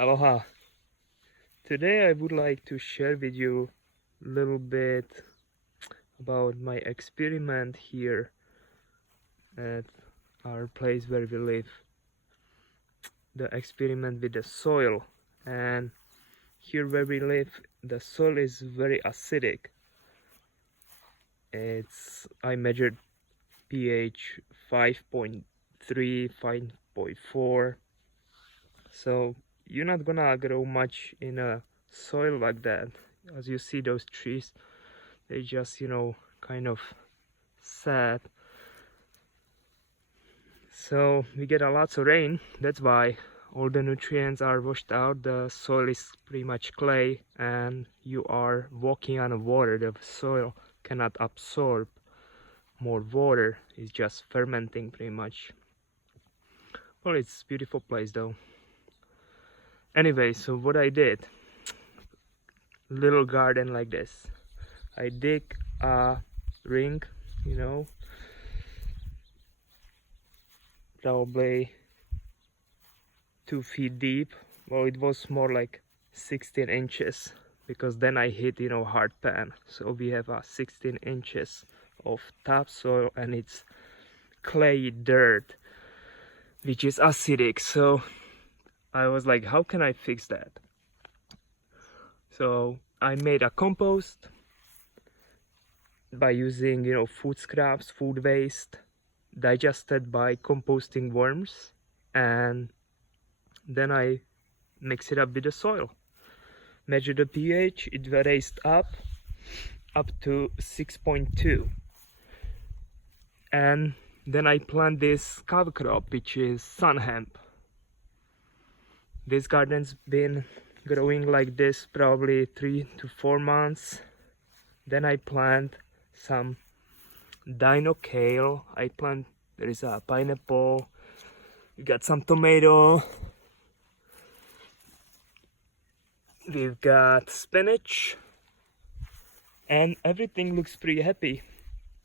Aloha. Today I would like to share with you a little bit about my experiment here at our place where we live. The experiment with the soil. And here where we live, the soil is very acidic. I measured pH 5.3, 5.4. So you're not gonna grow much in a soil like that. As you see, those trees, they just, kind of sad. So we get a lots of rain. That's why all the nutrients are washed out. The soil is pretty much clay, and you are walking on water. The soil cannot absorb more water. It's just fermenting pretty much. Well, it's a beautiful place though. Anyway, so what I did, little garden like this. I dig a ring, probably 2 feet deep. Well, it was more like 16 inches because then I hit, hard pan. So we have 16 inches of topsoil, and it's clay dirt, which is acidic. So I was like, how can I fix that? So I made a compost by using, food scraps, food waste, digested by composting worms, and then I mix it up with the soil. Measure the pH, it raised up to 6.2. And then I plant this cover crop, which is sun hemp. This garden's been growing like this probably 3 to 4 months. Then I plant some dino kale. There is a pineapple. We got some tomato. We've got spinach. And everything looks pretty happy.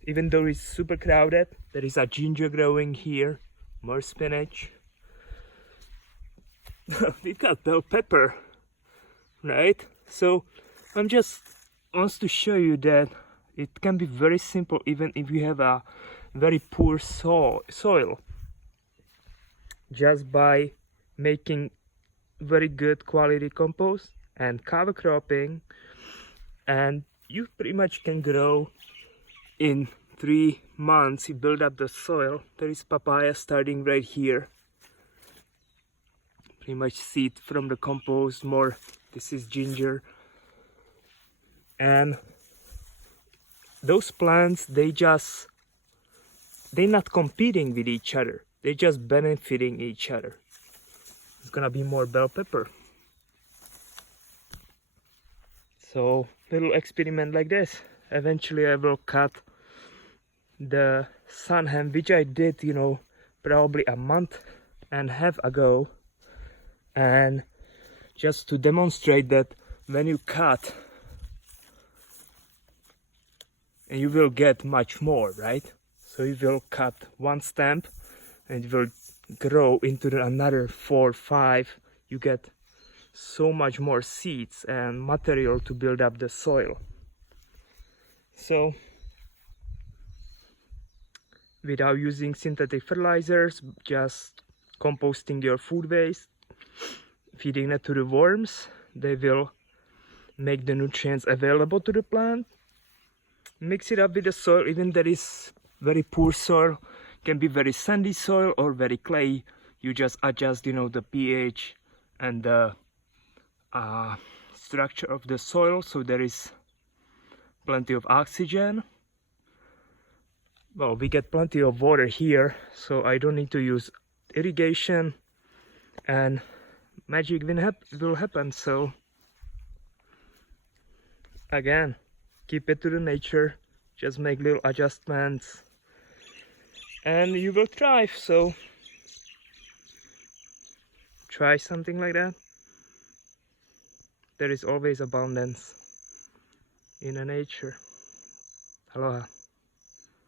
Even though it's super crowded, there is a ginger growing here. More spinach. We've got bell pepper, right? So I'm just wants to show you that it can be very simple even if you have a very poor soil. Just by making very good quality compost and cover cropping, and you pretty much can grow in 3 months. You build up the soil. There is papaya starting right here. Pretty much seed from the compost. More, this is ginger. And those plants, they're not competing with each other. They're just benefiting each other. It's gonna be more bell pepper. So little experiment like this. Eventually I will cut the sun hemp, which I did, probably a month and a half ago. And just to demonstrate that when you cut, and you will get much more, right? So you will cut one stem and it will grow into another 4 or 5. You get so much more seeds and material to build up the soil. So without using synthetic fertilizers, just composting your food waste, feeding it to the worms, they will make the nutrients available to the plant. Mix it up with the soil. Even there is very poor soil, can be very sandy soil or very clay. You just adjust, the pH and the structure of the soil, so there is plenty of oxygen. Well, we get plenty of water here, so I don't need to use irrigation, and magic will happen. So again, keep it to the nature, just make little adjustments and you will thrive. So try something like that. There is always abundance in the nature. Aloha.